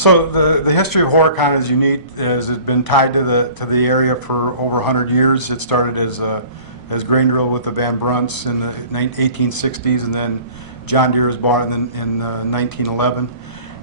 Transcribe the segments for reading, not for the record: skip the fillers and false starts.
So the history of Horicon is unique, as it's been tied to the area for over 100 years. It started as grain drill with the Van Brunts in the 1860s, and then John Deere was bought in 1911.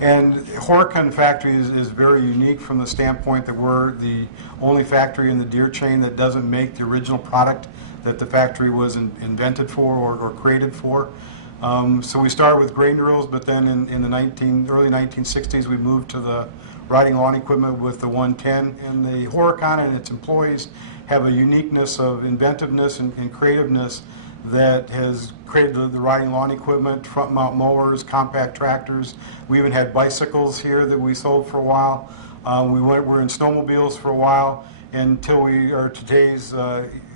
And Horicon factory is very unique from the standpoint that we're the only factory in the Deere chain that doesn't make the original product that the factory was invented for or created for. So we started with grain drills, but then in the early 1960s we moved to the riding lawn equipment with the 110. And the Horicon and its employees have a uniqueness of inventiveness and creativeness that has created the riding lawn equipment, front mount mowers, compact tractors. We even had bicycles here that we sold for a while. We were in snowmobiles for a while until we are today's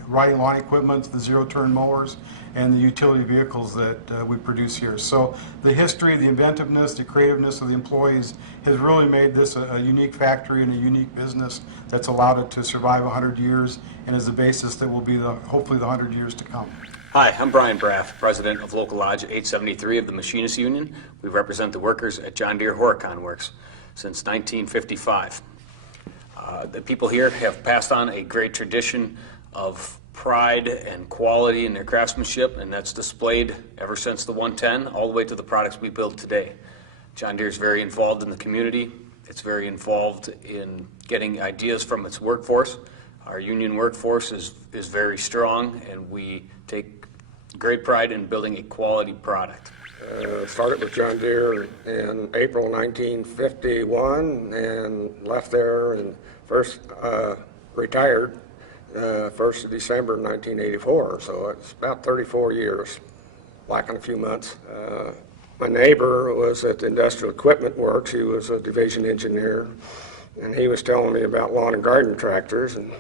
riding lawn equipment, the zero-turn mowers, and the utility vehicles that we produce here. So the history, the inventiveness, the creativeness of the employees has really made this a unique factory and a unique business that's allowed it to survive 100 years and is the basis that will be hopefully the 100 years to come. Hi, I'm Brian Braff, president of Local Lodge 873 of the Machinists Union. We represent the workers at John Deere Horicon Works since 1955. The people here have passed on a great tradition of pride and quality in their craftsmanship, and that's displayed ever since the 110 all the way to the products we build today. John Deere is very involved in the community. It's very involved in getting ideas from its workforce. Our union workforce is very strong, and we take great pride in building a quality product. Started with John Deere in April 1951 and left there and first retired 1st of December 1984, so it's about 34 years, lacking a few months. My neighbor was at the Industrial Equipment Works. He was a division engineer, and he was telling me about lawn and garden tractors and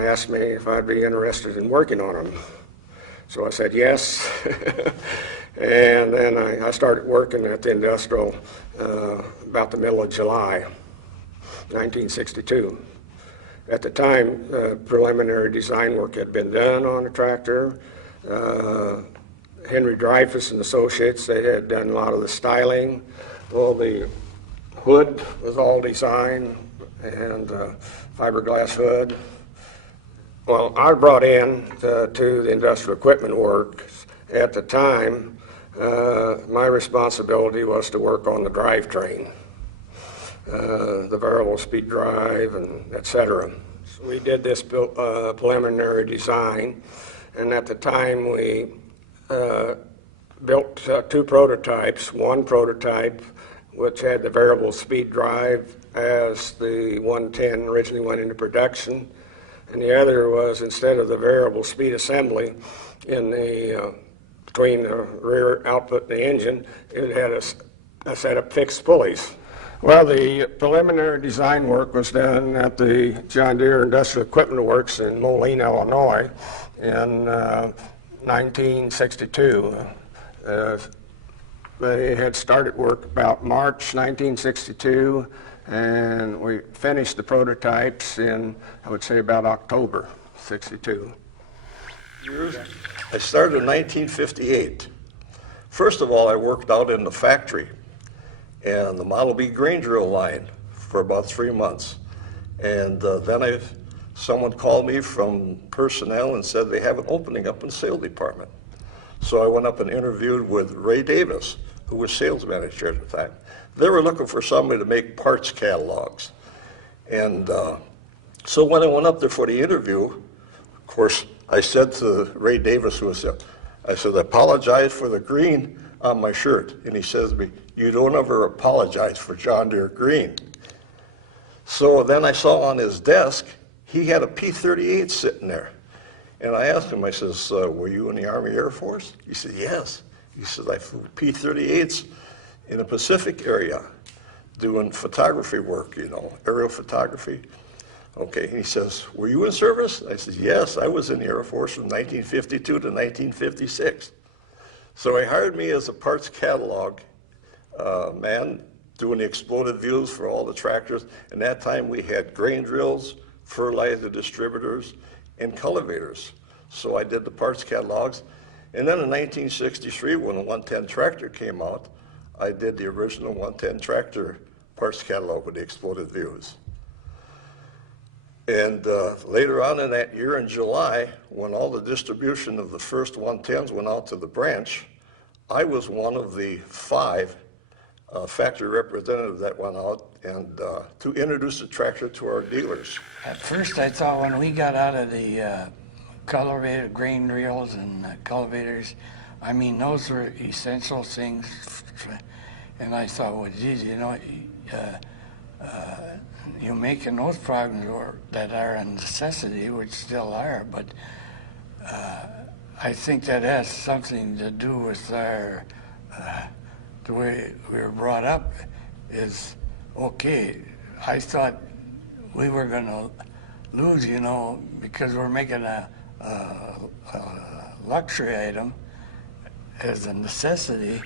asked me if I'd be interested in working on them. So I said yes, and then I started working at the Industrial about the middle of July, 1962. At the time, preliminary design work had been done on the tractor. Henry Dreyfuss and Associates, they had done a lot of the styling. Well, the hood was all designed, and fiberglass hood. Well, I brought in to the Industrial Equipment Works. At the time, my responsibility was to work on the drivetrain. The variable speed drive, and et cetera. So we did this preliminary design, and at the time we built two prototypes. One prototype, which had the variable speed drive as the 110 originally went into production, and the other was, instead of the variable speed assembly in the between the rear output and the engine, it had a set of fixed pulleys. Well, the preliminary design work was done at the John Deere Industrial Equipment Works in Moline, Illinois in 1962. They had started work about March 1962, and we finished the prototypes in, I would say, about October 62. I started in 1958. First of all, I worked out in the factory and the Model B grain drill line for about 3 months. And then someone called me from personnel and said they have an opening up in the sales department. So I went up and interviewed with Ray Davis, who was sales manager at the time. They were looking for somebody to make parts catalogs. And so when I went up there for the interview, of course, I said to Ray Davis, who was there, I said, I apologize for the green on my shirt. And he says to me, you don't ever apologize for John Deere green. So then I saw on his desk, he had a P-38 sitting there. And I asked him, I says, were you in the Army Air Force? He said, yes. He said, I flew P-38s in the Pacific area doing photography work, aerial photography. Okay, and he says, were you in service? I said, yes, I was in the Air Force from 1952 to 1956. So he hired me as a parts catalog man, doing the exploded views for all the tractors. And that time we had grain drills, fertilizer distributors, and cultivators. So I did the parts catalogs. And then in 1963, when the 110 tractor came out, I did the original 110 tractor parts catalog with the exploded views. And later on in that year, in July, when all the distribution of the first 110s went out to the branch, I was one of the 5 factory representatives that went out and to introduce the tractor to our dealers. At first, I thought when we got out of the cultivated grain reels and cultivators, I mean, those were essential things. And I thought, well, geez, you know, you're making those programs that are a necessity, which still are, but I think that has something to do with our, the way we were brought up is, okay, I thought we were going to lose, you know, because we're making a luxury item as a necessity.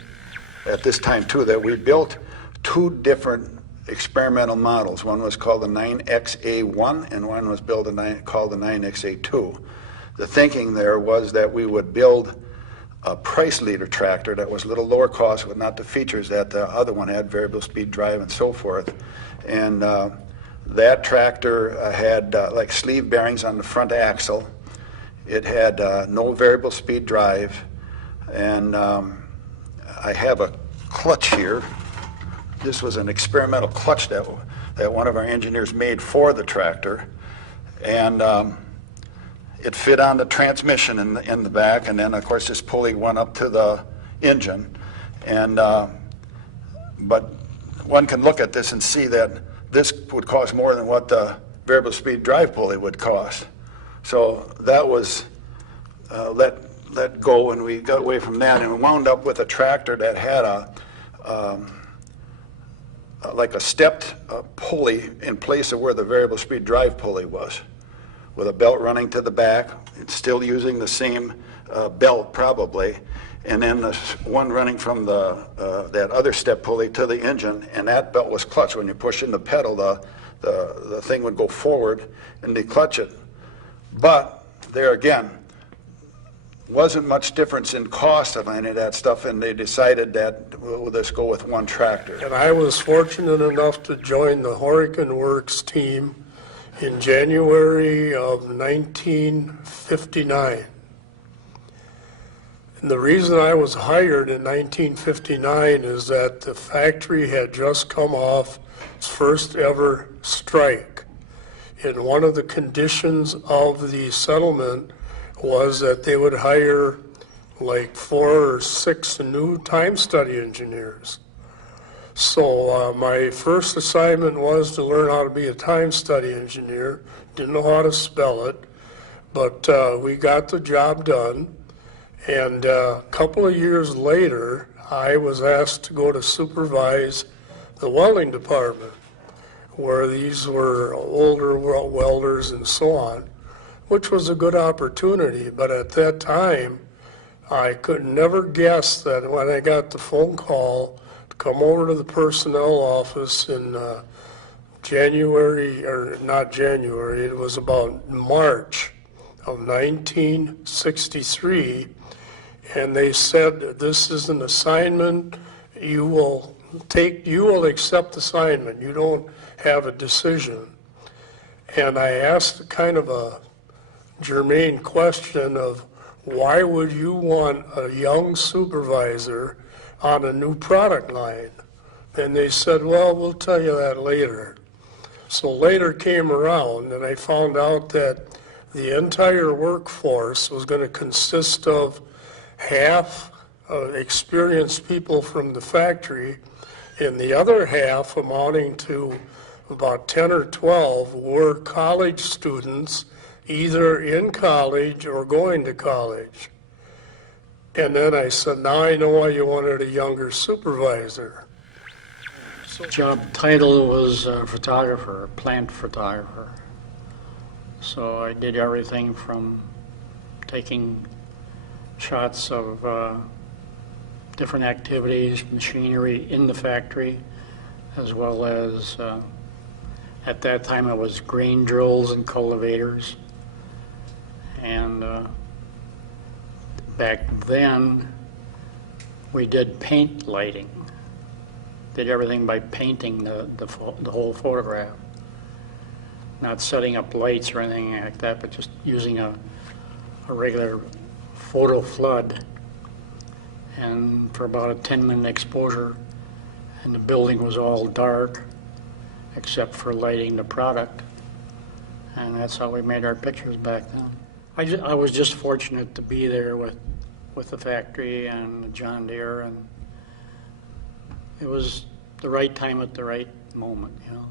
At this time, too, that we built 2 different experimental models. One was called the 9XA1 and one was called the 9XA2. The thinking there was that we would build a price leader tractor that was a little lower cost with not the features that the other one had, variable speed drive and so forth. And that tractor had like sleeve bearings on the front axle. It had no variable speed drive, and I have a clutch here. This was an experimental clutch that one of our engineers made for the tractor, and it fit on the transmission in the back, and then of course this pulley went up to the engine. And but one can look at this and see that this would cost more than what the variable speed drive pulley would cost. So that was let go, and we got away from that, and we wound up with a tractor that had like a stepped pulley in place of where the variable speed drive pulley was, with a belt running to the back. It's still using the same belt probably, and then the one running from that other step pulley to the engine, and that belt was clutch. When you push in the pedal, the thing would go forward and declutch it. But there again, wasn't much difference in cost of any of that stuff, and they decided that we'll just go with one tractor. And I was fortunate enough to join the Horicon Works team in January of 1959. And the reason I was hired in 1959 is that the factory had just come off its first ever strike. And one of the conditions of the settlement was that they would hire like 4 or 6 new time study engineers. So my first assignment was to learn how to be a time study engineer. Didn't know how to spell it, but we got the job done. And a couple of years later, I was asked to go to supervise the welding department, where these were older welders and so on, which was a good opportunity. But at that time, I could never guess that when I got the phone call to come over to the personnel office in January, or not January, it was about March of 1963, and they said, this is an assignment, you will accept assignment, you don't have a decision. And I asked kind of a germane question of, why would you want a young supervisor on a new product line? And they said, well, we'll tell you that later. So later came around, and I found out that the entire workforce was going to consist of half experienced people from the factory, and the other half, amounting to about 10 or 12, were college students, either in college or going to college. And then I said, now I know why you wanted a younger supervisor. Job title was photographer, plant photographer. So I did everything from taking shots of different activities, machinery in the factory, as well as at that time it was grain drills and cultivators. And back then we did paint lighting. did everything by painting the whole photograph. Not setting up lights or anything like that, but just using a regular photo flood. And for about a 10-minute exposure, and the building was all dark except for lighting the product. And that's how we made our pictures back then. I was just fortunate to be there with the factory and John Deere, and it was the right time at the right moment, you know.